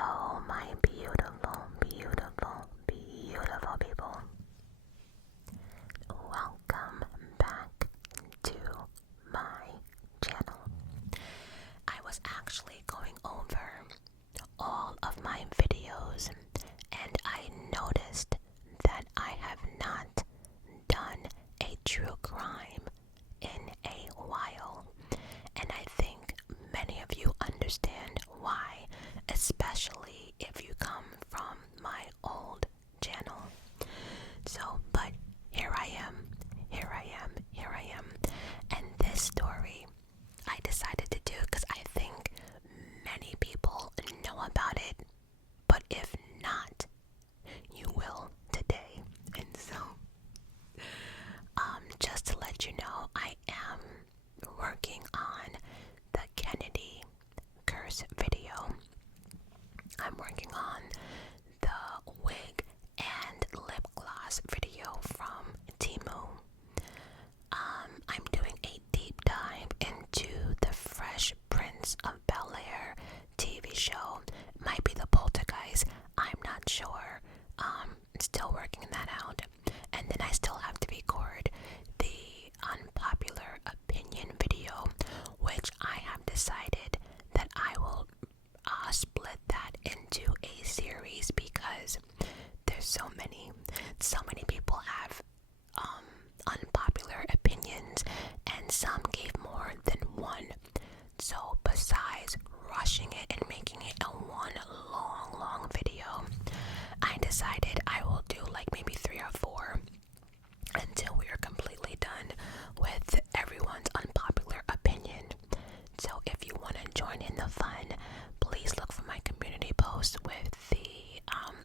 Hello, my beautiful, beautiful, beautiful people. Welcome back to my channel. I was actually going over all of my videos and I noticed that I have not done a true crime in a while. And I think many of you understand why, especially if you come from my old channel. So, but here I am. And this story I decided to do because I think many people know about it, but if not, you will today. And so, just to let you know, I am working on the Kennedy curse video. I'm working on the wig and lip gloss video from Temu. I'm doing a deep dive into the Fresh Prince of Bel-Air TV show. Might be the Poltergeist, I'm not sure. Still working that out. And then I still have to record the unpopular opinion video, which I have decided that I will split that into a series because there's so many people have unpopular opinions, and some gave more than one. So besides rushing it and making it a one long video, I decided I will do like maybe 3 or 4 until we are completely done with everyone's unpopular opinion. So if you want to join in the fun, please look for my community post with the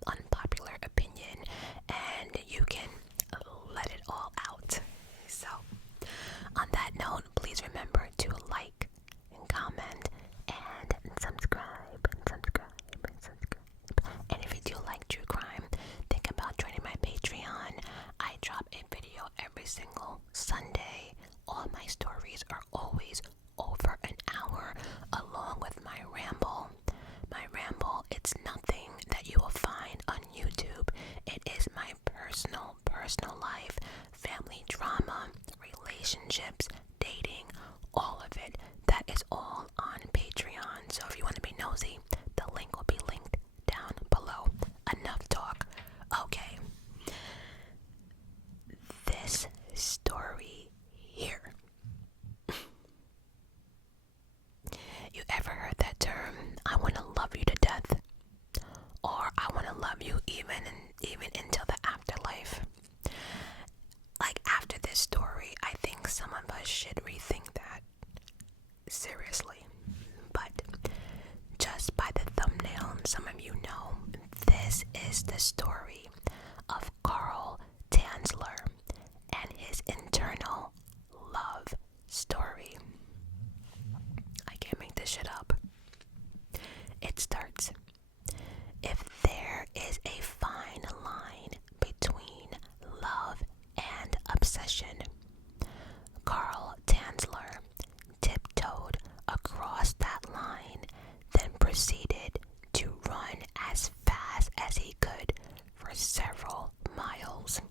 unpopular opinion and you can let it all out. So on that note, please remember to like and comment and subscribe. And if you do like true crime, think about joining my Patreon. I drop a video every single Sunday. All my stories are always over an hour, along with my ramble. My ramble, it's nothing that you will find on YouTube. It is my personal life, family drama, relationships, dating, all of it. That is all on Patreon. So if you want to be nosy, the link will be linked down below. Enough talk. Okay. This story here. You ever heard that term, I want to love you to death? Or I want to love you even until the afterlife? Like, after this story, I think some of us should rethink that seriously. But just by the thumbnail, some of you know, this is the story of Carl Tanzler and his internal love story. I can't make this shit up. It starts. If there is a fine line between love and obsession, Carl Tanzler tiptoed across that line, then proceeded to run as fast as he could for several miles.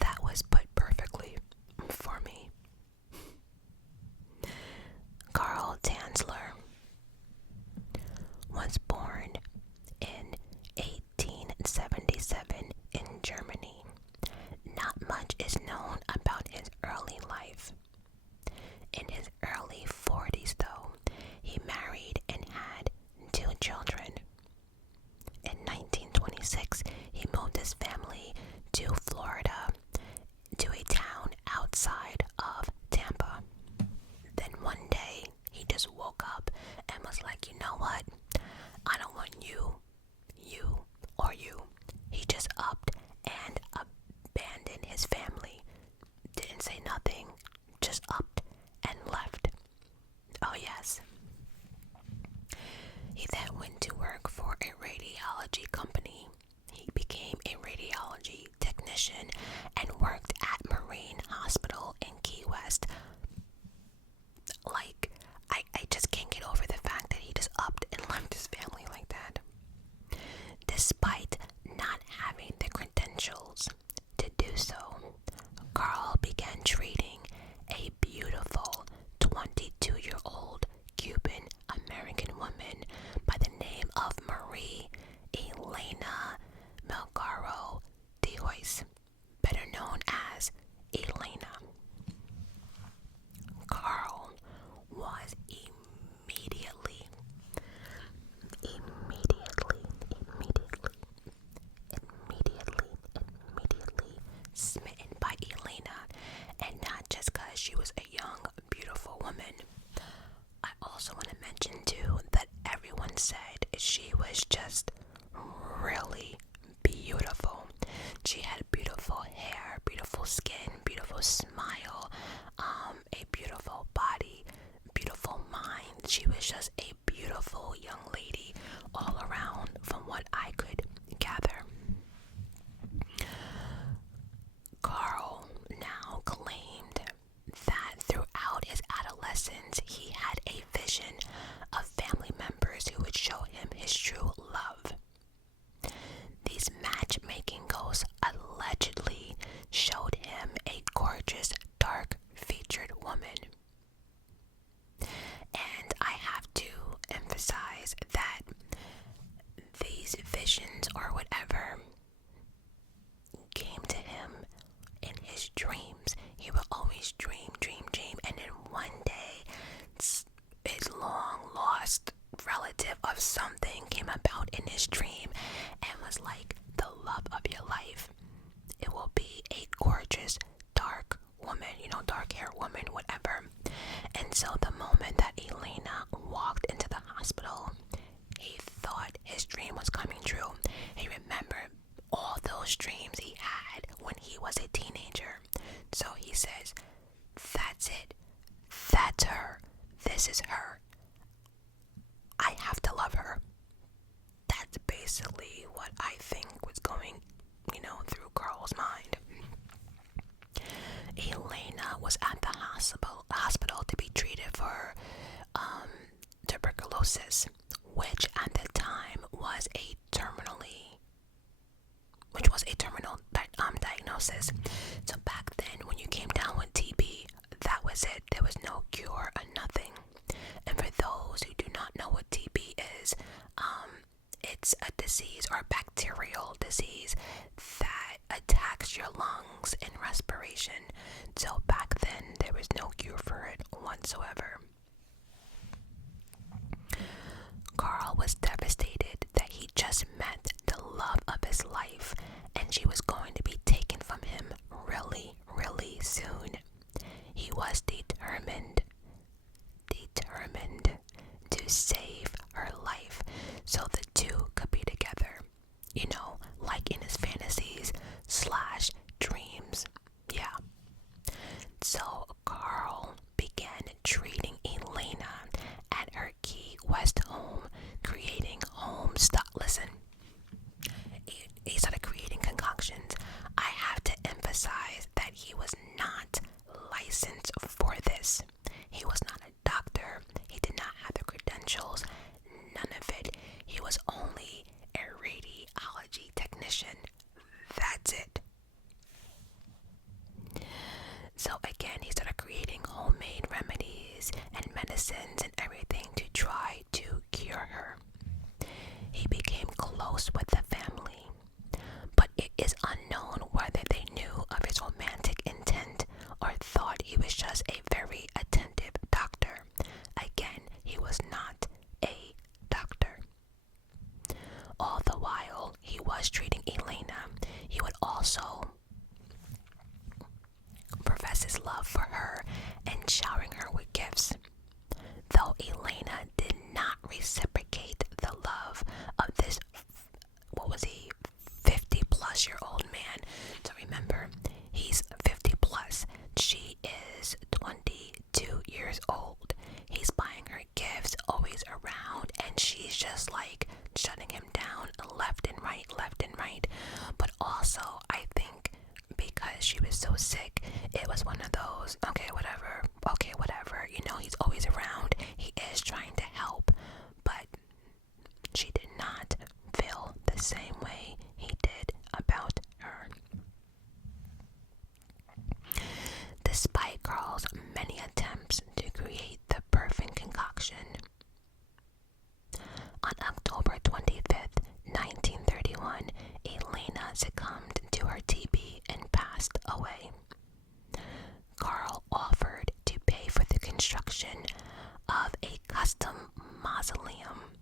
That was put perfectly for me. Carl Tanzler was born in 1877 in Germany. Not much is known about his early life. In his early 40s, though, he married and had 2 children. In 1926, he moved his family to Florida, to a town outside of Tampa. Then one day, he just woke up and was like, you know what? I don't want you. He just upped and abandoned his family. Didn't say nothing, just upped and left. Oh yes. He then went to work for a radiology company. He became a radiology technician and worked at Marine Hospital in Key West. Like, I just can't get over the fact that he just upped and left his family. mentioned too that everyone said she was just really beautiful. She had beautiful hair, beautiful skin, beautiful smile, a beautiful body, beautiful mind. She was just a beautiful young lady all around from what I could gather. Carl now claimed that throughout his adolescence he had a vision of family members who would show him his true love. These matchmaking ghosts allegedly showed him a gorgeous, dark-featured woman. And I have to emphasize that these visions or whatever came to him in his dreams. He would always dream, and then one day his long lost relative of something came about in his dream and was like, the love of your life, it will be a gorgeous dark woman, dark hair woman, whatever. And so the moment that Elena walked into the hospital, he thought his dream was coming true. He remembered all those dreams he had when he was a teenager. So he says, that's it. That's her. This is her. I have to love her. That's basically what I think was going, through Carl's mind. Elena was at the hospital to be treated for tuberculosis, which at the time was a terminal diagnosis. So back then, when you came down with TB, that was it. There was no cure or nothing. And for those who do not know what TB is, it's a disease or a bacterial disease that attacks your lungs and respiration. So back then, there was no cure for it whatsoever. Carl was devastated that he just met the love of his life and she was going to be taken from him really, really soon. He was determined to save her life so the two could be together, like in his fantasies / dreams. Yeah. So Carl began treating Elena at her Key West home, creating he started creating concoctions. I have to emphasize that he was not licensed for this. He was not a doctor. He did not have the credentials. None of it. He was only a radiology technician. That's it. So again, he started creating homemade remedies and medicines and everything to try to cure her. He became close with the family, but it is unknown whether they knew of his romantic intent or thought he was just a very attentive doctor. Again, he was not a doctor. All the while he was treating Elena, he would also profess his love for her and showering her with gifts. Though Elena did not reciprocate the love of this, 50 plus year old man. So remember, he's 50 plus. She is 22 years old. He's buying her gifts, always around, and she's just like shutting him down left and right. But also, I think because she was so sick, it was one of those, okay, whatever, he's always around, he is trying to help, but she did not feel the same way he did about her. Despite Carl's many attempts to create the perfect concoction, on October 25th, 1931, Elena succumbed to her TB and passed away. Carl offered to pay for the construction of a custom mausoleum.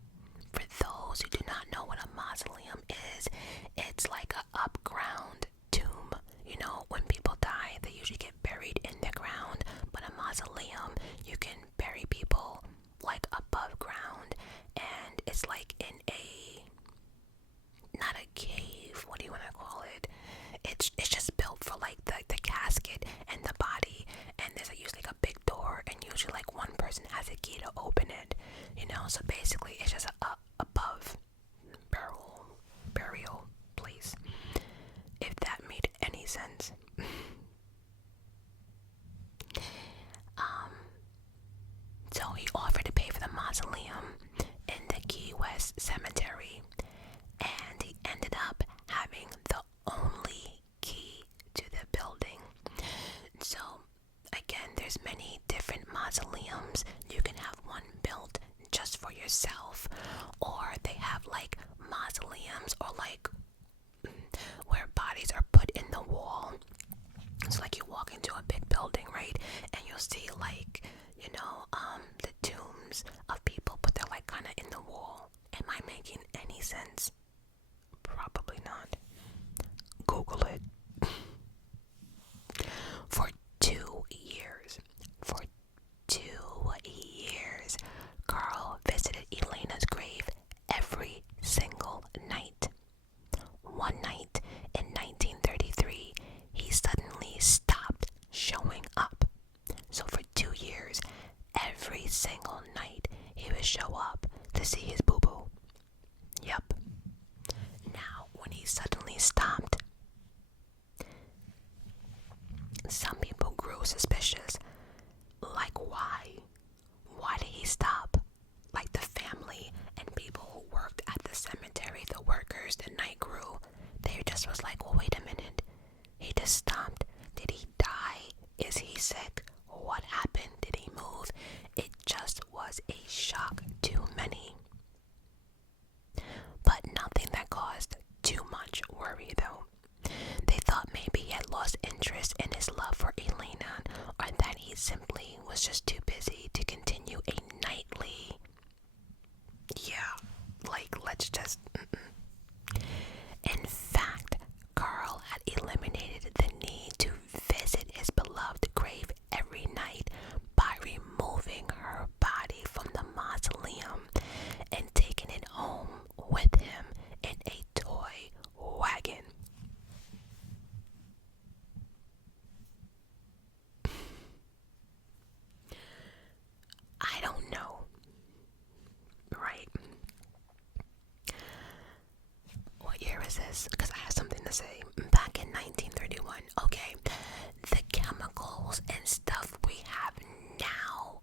For those who do not know what a mausoleum is, it's like an up-ground tomb. When people die, they usually get buried in the ground, but a mausoleum, you can bury people like above ground. it's like in not a cave, what do you want to call it? It's just built for like the casket and the body, and there's usually like a big door, and usually like one person has a key to open it, so basically it's just a above burial place, if that made any sense. So he offered to pay for the mausoleum in the Key West cemetery, and he ended up having the only key to the building. So again, there's many different mausoleums. You can have one built just for yourself, or they have like mausoleums or like where bodies are put in the wall. It's like you walk into a big building, right? And you'll see like, the tombs of people, but they're like kind of in the wall. Am I making any sense? Probably not. Google it. For 2 years, Carl visited Elena's grave every single night. One night in 1933, he suddenly stopped showing up. So for 2 years, every single night, he would show up to see his boo-boo. Yep. Now, when he suddenly stopped, some people grew suspicious. Like, why? Why did he stop? Like the family and people who worked at the cemetery, the workers, the night crew, they just was like, well, wait a minute. He just stopped. Did he die? Is he sick? What happened? Did he move? It just was a shock to many. But nothing that caused too much worry, though. They thought maybe he had lost interest in his love for Elena, or that he simply was just too busy to continue a nightly. Let's just. In fact, Carl had eliminated the need to visit his beloved grave every night by removing her body from the mausoleum and taking it home with him in a toy wagon. I don't know, right? What year is this? Because I have something to say. Back in 1931, okay, the chemicals and stuff we have now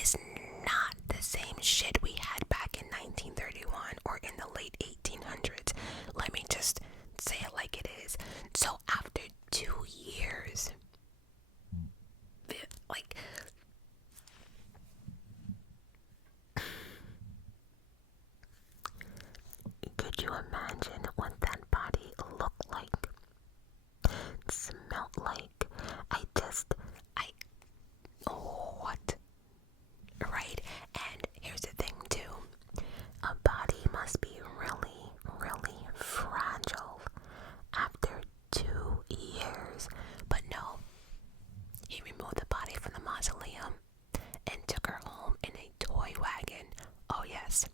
is not the same shit we had back in 1931 or in the late 1800s. Let me just say it like it is. So after 2 years, like, could you imagine what that body looked like, smelled like? What? Right? And here's the thing too. A body must be really, really fragile after 2 years. But no, he removed the body from the mausoleum and took her home in a toy wagon. Oh yes.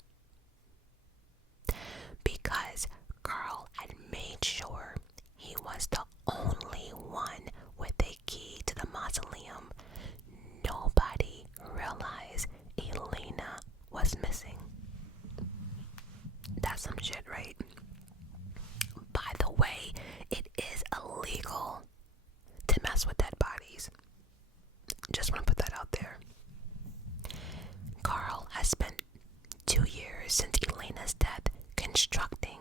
Because Carl had made sure he was the only one with a key to the mausoleum. Nobody realized Elena was missing. That's some shit, right? By the way, it is illegal to mess with dead bodies. Just want to put that out there. Carl has spent 2 years since Elena's death constructing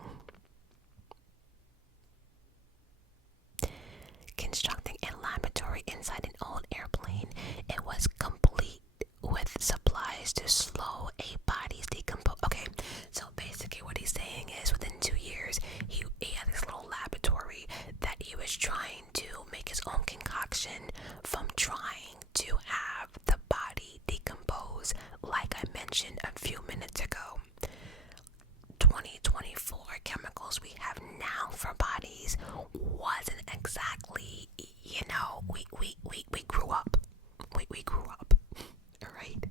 a laboratory inside an old airplane. It was complete with supplies to slow a body's decompose. Okay, so basically what he's saying is within 2 years, he had this little laboratory that he was trying to make his own concoction from trying to have the body decompose, like I mentioned a few minutes ago. 2024 chemicals we have now for bodies wasn't exactly, we grew up. We grew up, right?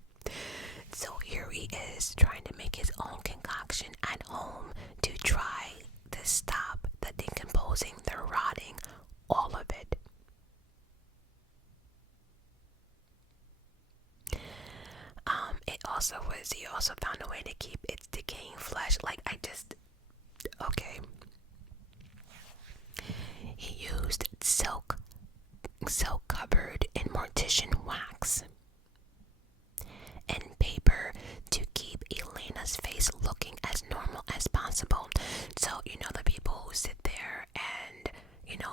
So here we he is trying to make his own concoction at home to try to stop the decomposing, the rotting, all of it. He also found a way to keep its decaying flesh. Okay. He used silk covered in mortician wax and paper to keep Elena's face looking as normal as possible. So, the people who sit there and,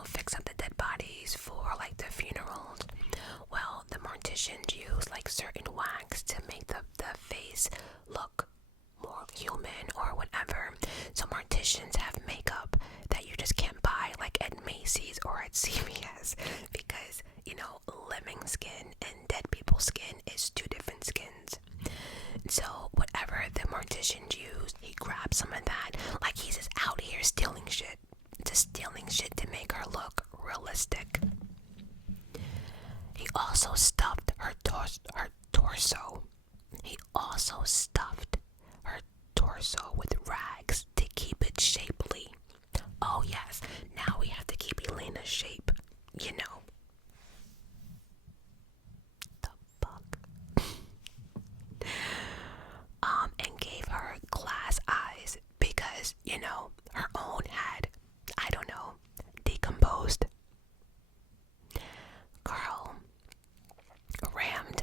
fix up the dead bodies for the funerals. Well, the morticians use certain wax to make the face look more human or whatever. So morticians have makeup that you just can't buy at Macy's or at CVS because, living skin and dead people's skin is two different skins. So whatever the morticians use, he grabs some of that. He's just out here stealing shit. Just stealing shit to make her look realistic. He also stuffed her torso. He also stuffed her torso with rags to keep it shapely. Oh yes, now we have to keep Elena's shape, The fuck? And gave her glass eyes because, her own had, decomposed. Carl rammed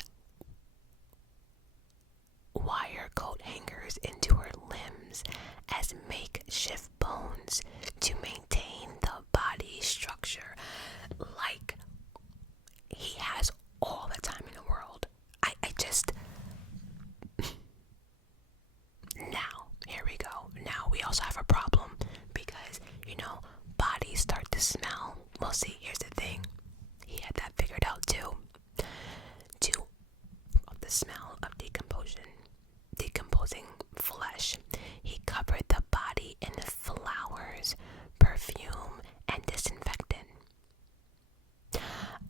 wire coat hangers into her limbs as makeshift bones to maintain the body structure. He has all the time in the world. I just now, here we go. Now we also have a problem because, bodies start to smell. Well, see, here's the thing. He had that figured out too. The smell of decomposing flesh. He covered the body in flowers, perfume, and disinfectant.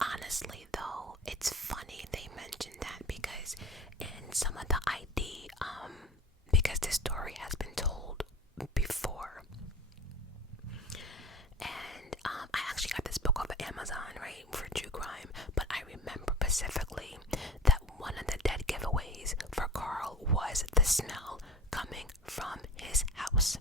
Honestly, though, it's funny they mentioned that because in some of the ID, because this story has been told before. And I actually got this book off of Amazon, right, for true crime, but I remember specifically that one of the dead giveaways for Carl was the smell coming from his house.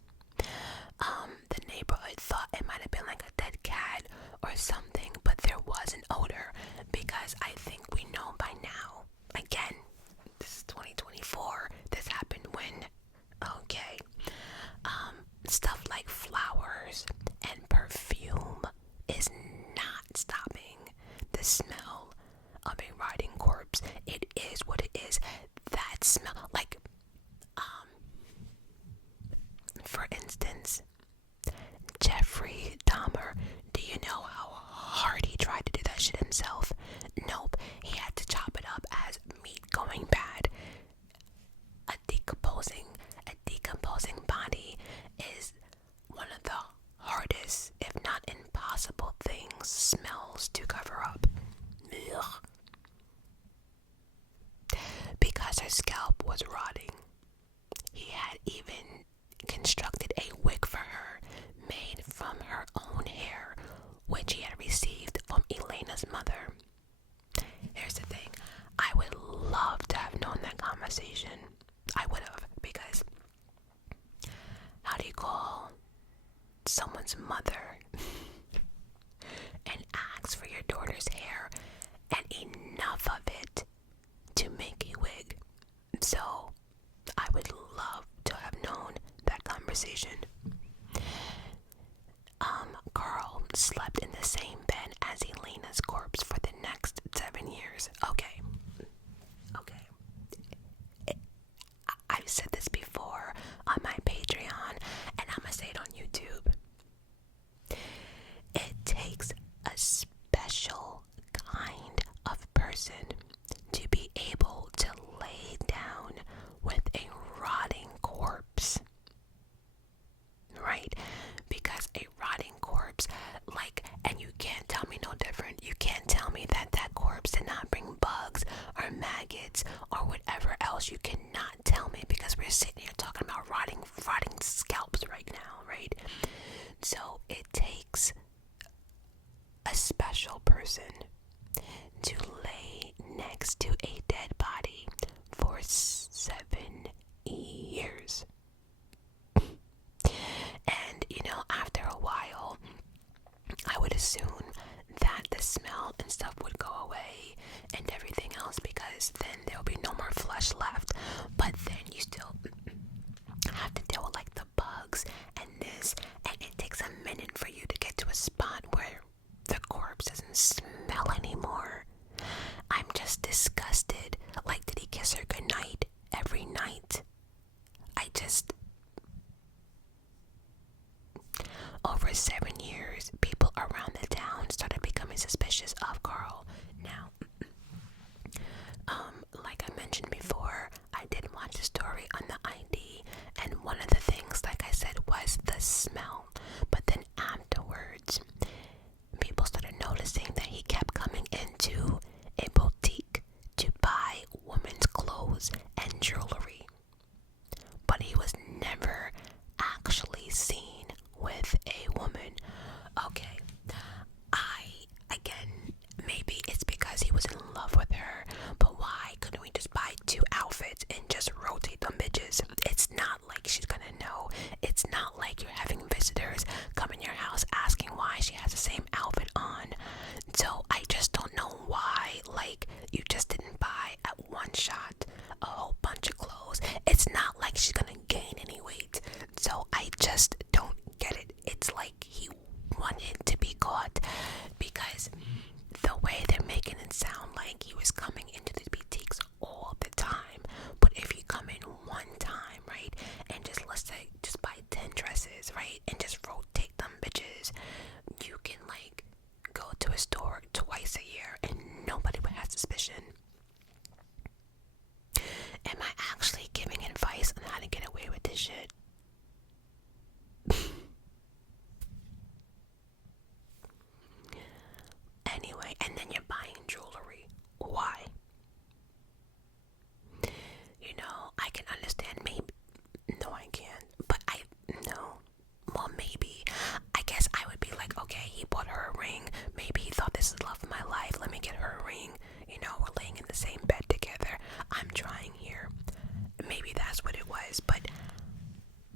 The neighborhood thought it might have been a dead cat or something, but there was an odor because I think we know by now. Again, this is 2024. This happened when? Okay. Stuff like flowers and perfume is not stopping the smell of a rotting corpse. It is what it is. That smell, for instance, Jeffrey Dahmer, do you know how hard he tried to do that shit himself? Nope, he had to chop it up as meat going bad. A decomposing body is one of the hardest, if not impossible smells to cover up. Ugh. Because her scalp was rotting, he had even constructed a wig for her made from her own hair, which he had received from Elena's mother. Here's the thing, I would love to have known that conversation. I would have, because how do you call someone's mother and ask for your daughter's hair and enough of it to make a wig? So I would love to have known that conversation. Carl slept in the same bed as Elena's corpse for the next 7 years. Okay. I've said this before on my Patreon, and I'm gonna say it on YouTube. It takes a special kind of person to be able to lay down with a rotting corpse, right? Because a rotting corpse, and you can't tell me no different. You can't tell me that corpse did not bring bugs or maggots or whatever else. You cannot tell me, 7 years, people around the town started becoming suspicious of Carl. Now, like I mentioned before, I did watch the story on the ID, and one of the things, like I said, was the smell. But then afterwards, people started noticing that he kept coming into a boutique to buy women's clothes and jewelry. But he was never actually seen with a woman. Okay, again, maybe it's because he was in love with her, but why couldn't we just buy 2 outfits and just rotate them bitches? It's not like she's gonna know. It's not like you're having visitors come in your house asking why she has the same outfit on. So I just don't know why, like, you just didn't buy at one shot a whole bunch of clothes. It's not like she's gonna gain any weight. So I just don't get it. It's like he wanted to be caught, because the way they're making it sound like he was coming into the boutiques all the time. But if you come in one time, right, and just, let's say, just buy 10 dresses, right, and just rotate them bitches, you can, like, go to a store twice a year and nobody would have suspicion. Am I actually giving advice on how to get away with this shit? Anyway, and then you're buying jewelry. Why? You know, I can understand maybe. No, I can't. But no. Well, maybe. I guess I would be like, okay, he bought her a ring. Maybe he thought, this is love of my life. Let me get her a ring. You know, we're laying in the same bed together. I'm trying here. Maybe that's what it was. But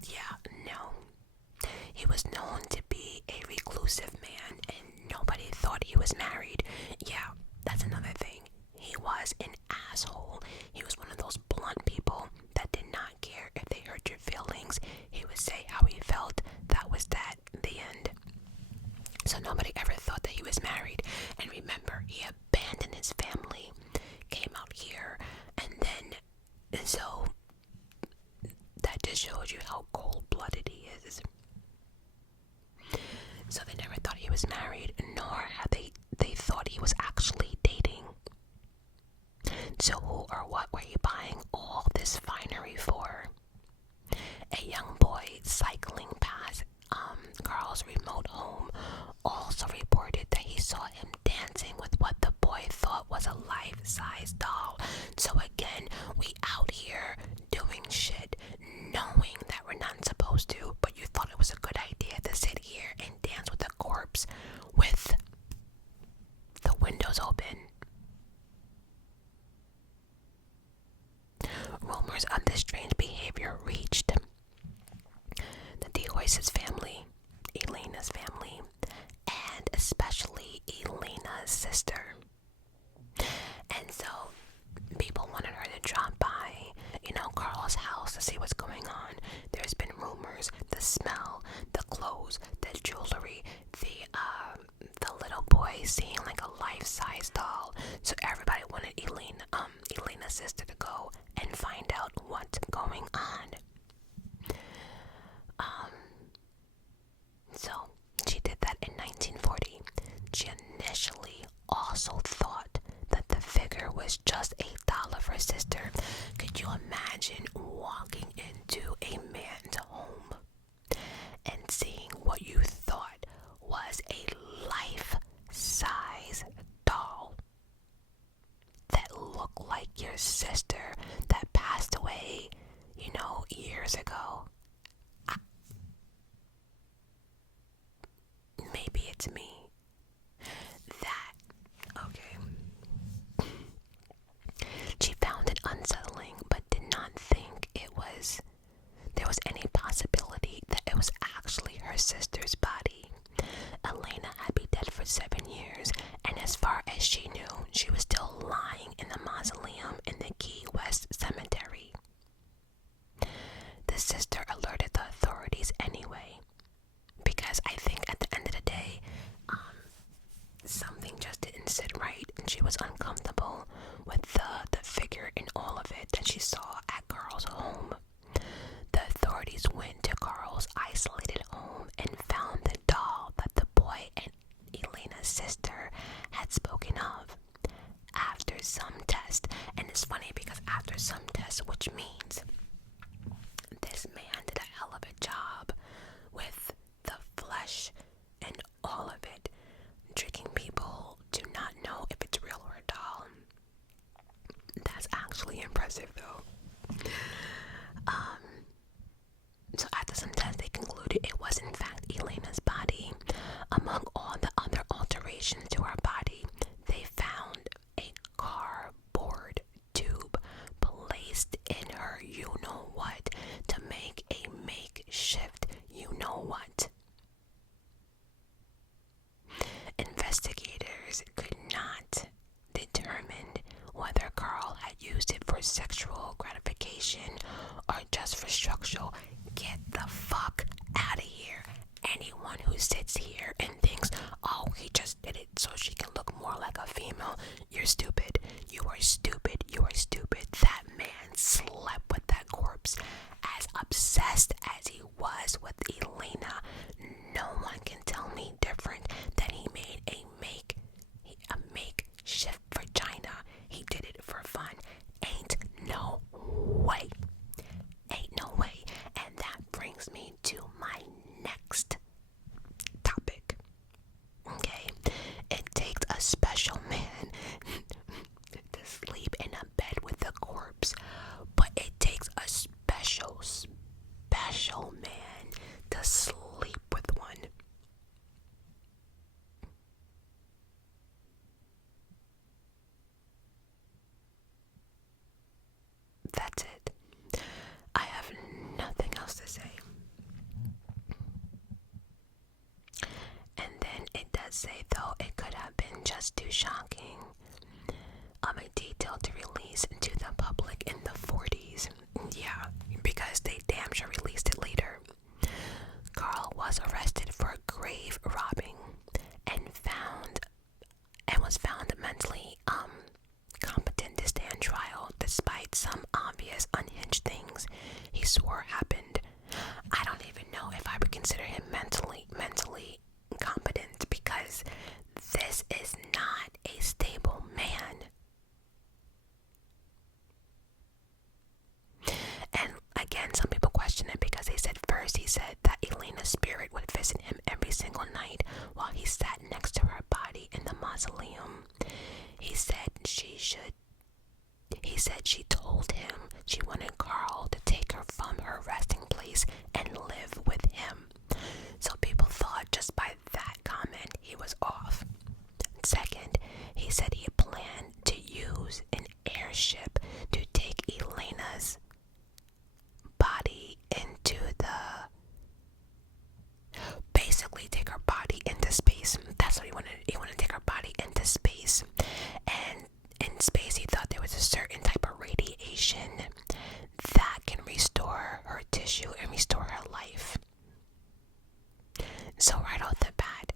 yeah, no. He was known to be a reclusive man, and nobody thought he was married. Yeah, that's another thing. He was an asshole. He was one of those blunt people that did not care if they hurt your feelings. He would say how he felt. That was that. The end. So nobody ever thought that he was married. And remember, he abandoned his family, came out here, and then, so that just shows you how cold-blooded he is. So they never thought he was married, nor had they thought he was actually dating. So who or what were you buying all this finery for? A young boy cycling past Carl's remote home also reported that he saw him dancing with what the boy thought was a life-size doll. So again, we out here doing shit knowing that we're not supposed to, but you thought it was a good idea to sit here and dance with a corpse with the windows open. Rumors of this strange behavior reached the DeHoyce's family, Elena's family, and especially Elena's sister. And so people wanted her to drop by, you know, Carl's house to see what's going on. There's been rumors, the smell, the clothes, the jewelry, the little boy seeing like a life-size doll. So everybody wanted Elena's sister to go and find out what's going on. So she did that in 1940. She initially also thought that the figure was just $8 for her sister. Could you imagine walking into a man's home and seeing what you thought was a life-size doll that looked like your sister that passed away, you know, years ago? Maybe it's me. Okay. She found it unsettling, but did not think there was any possibility that it was actually her sister's body. Elena had been dead for 7 years, and as far as she knew, she was still lying in the mausoleum in the Key West Cemetery. The sister released in her you-know-what to make a makeshift you-know-what. Investigators could not determine whether Carl had used it for sexual gratification or just for structural. Get the fuck out of here. Anyone who sits here and thinks, oh, he just did it so she can look more like a female, you're stupid. You are stupid. You are stupid. That man slept with that corpse. As obsessed as he was with Elena, no one can tell me different that he made a makeshift vagina. He did it for fun. Ain't no way. Ain't no way. And that brings me to my next topic. Okay? It takes a special man to sleep in a bed with a corpse, but it takes a special man to sleep with one. That's it. I have nothing else to say. And then it does say, though, it could have been just too shocking of a detail to release to the public in the 40s. Yeah, because they damn sure released it later. Carl was arrested for grave robbing and was found mentally competent to stand trial despite some obvious unhinged things he swore happened. I don't even know if I would consider him mentally competent, because this is not a stable man. And again, some people question it because he said that Elena's spirit would visit him every single night while he sat next to her body in the mausoleum. He said she told him she wanted Carl to take her from her resting place and live with him. So people thought just by that comment he was off. Second, he said he had planned to use an airship to take Elena's body into take her body into space. That's what he wanted. He wanted to take her body into space. And in space, he thought there was a certain type of radiation that can restore her tissue and restore her life. So right off the bat,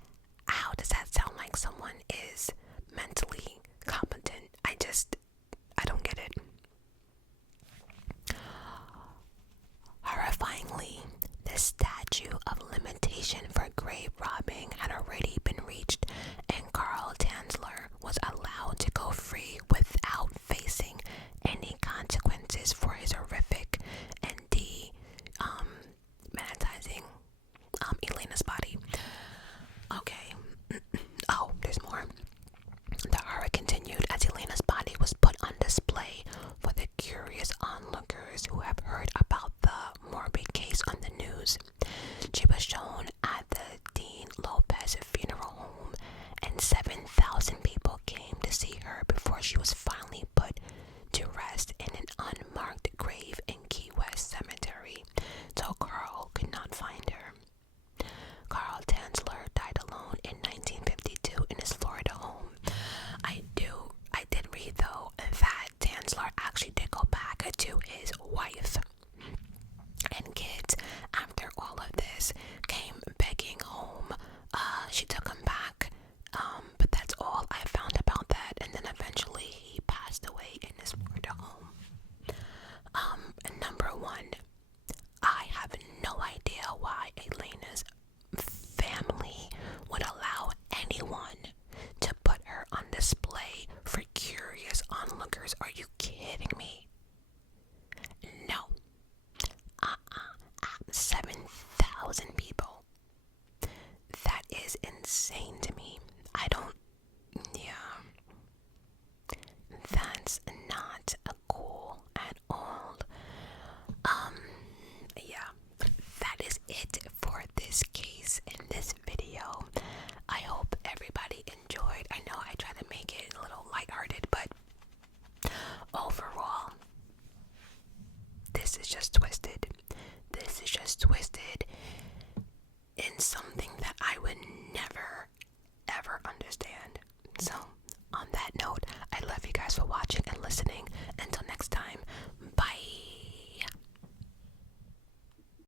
how does that sound like someone is mentally competent? I don't get it. Horrifyingly, the statute of limitation for grave robbing had already been reached, and Carl Tanzler was allowed to go free without facing any consequences for his horrific and dehumanizing Elena's body. Okay. Oh, there's more. The horror continued as Elena's body was put on display for the curious onlookers who have heard about the morbid case on the news. She was shown at the Dean Lopez funeral home, and 7,000 people came to see her before she was finally put to rest in an unmarked grave in Key West Cemetery, so Carl could not find her. Carl Tanzler died alone in 1952 in his Florida home. I did read, though, that Tanzler actually did go back to his wife and kids after all of this, came begging home. She took him back, but that's all I found about that. And then eventually he passed away in his Florida home. Number one, I have no idea why Elena's family would allow anyone to put her on display for curious onlookers. Are you kidding me? No. 7,000 people. That is insane to me. That's not cool at all. That is it for this case in this video. I hope everybody enjoyed. I know I try to make it a little lighthearted, but this is just twisted. This is just twisted in something that I would never, ever understand.